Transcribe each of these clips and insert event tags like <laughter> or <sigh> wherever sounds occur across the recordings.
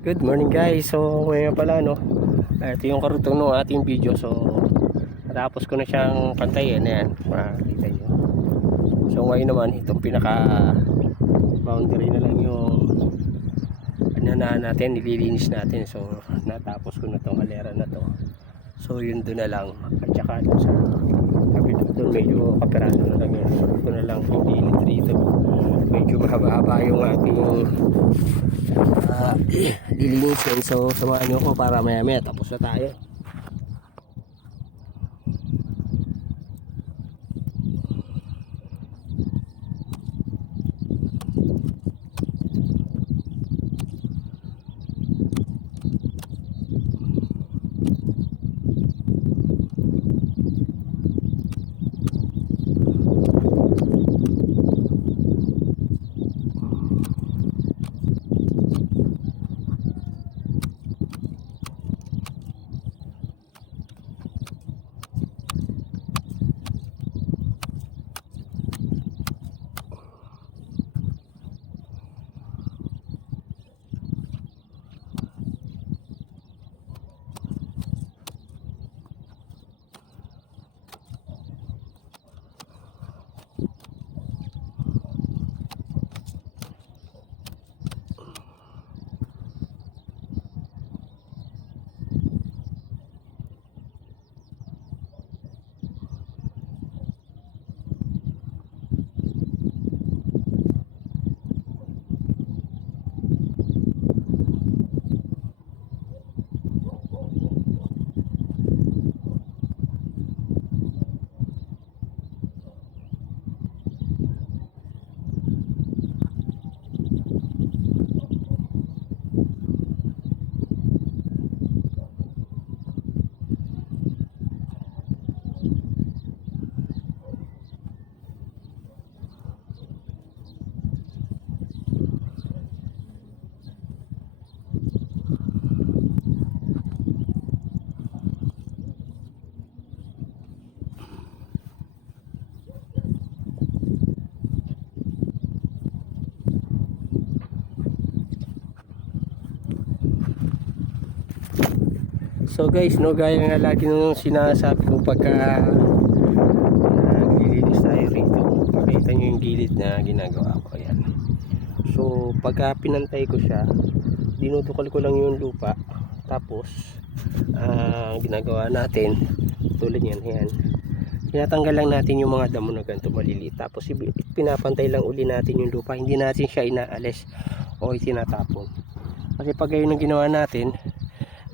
Good morning guys. So ngayon pala no. Ito yung karutong ng ating video. So natapos ko na siyang pantayin. Ayan. Makikita nyo. So ngayon naman itong pinaka boundary na lang yung ano na natin nililinis natin. So natapos ko na tong halera na to. So yun doon na lang. At saka sa kabila doon medyo kapiraso na lang yun. So ito na lang yung dilit rito. Medyo mahaba-haba yung ating <clears throat> uh, lilinisin. So, samahan nyo ako para maya maya tapos na tayo. So guys, no gaya nga lagi nung sinasabi ko pagka naglilinis tayo rito. Pakita nyo yung gilid na ginagawa ko. Ayan. So pagka pinantay ko siya, dinudukal ko lang yung lupa. Tapos, ah, ang ginagawa natin, tulad yan, ayan. Tinatanggal lang natin yung mga damo na ganito maliliit. Tapos pinapantay lang uli natin yung lupa. Hindi natin siya inaalis o itinatapon. Kasi pag ganyan ang ginawa natin,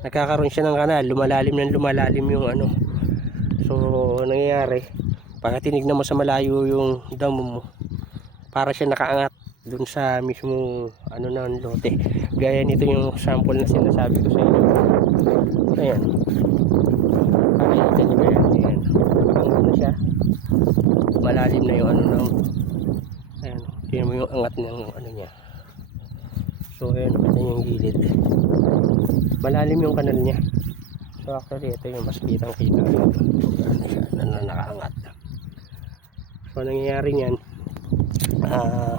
nagkakaroon siya ng kanal, lumalalim ng lumalalim yung ano. So, nangyayari, pag tinignan mo sa malayo yung damo mo, para siya nakaangat dun sa mismo ano ng lote. Gaya nito yung sample na sinasabi ko sa inyo. Ayan. Pakikita nyo ba yan? Ayan. Angat na siya. Malalim na yung ano ng ayan. Tingnan mo yung angat ng ano niya. So, ayan. Kita nyo yung gilid. Malalim yung kanal niya. So actually ito yung mas kitang kita. Na, na nakaangat. So nangyayari niyan ah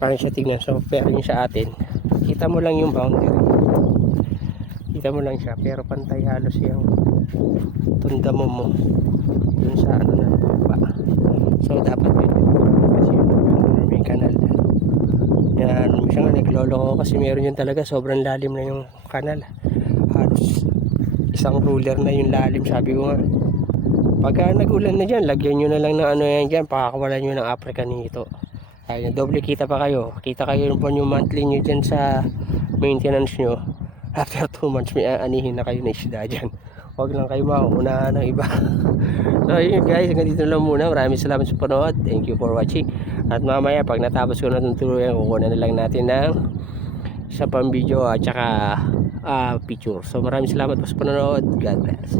parang siya tignan. So pero yung sa atin kita mo lang yung boundary. Kita mo lang siya pero pantay halos yung tunda mo mo dun sa ano na lupa so dapat may kasi yun may kanal yan, nga nagloloko kasi meron yun talaga sobrang lalim na yung kanal. Halos isang ruler na yung lalim sabi ko nga. Pagka nagulan na dyan, lagyan nyo na lang ng ano yan dyan, pakakawalan nyo ng African nito. Ayun, doble kita pa kayo. Kita kayo po yung monthly nyo dyan sa maintenance nyo. <laughs> After 2 months, may aanihin na kayo na isda dyan. <laughs> Huwag lang kayo mauunahan ng iba. <laughs> so yun guys, hanggang dito lang muna. Maraming salamat sa panood. Thank you for watching. At mamaya pag natapos ko na itong tuluyan, kukunan na lang natin ng sa pang video at saka ah, picture. So maraming salamat po sa panonood. God bless.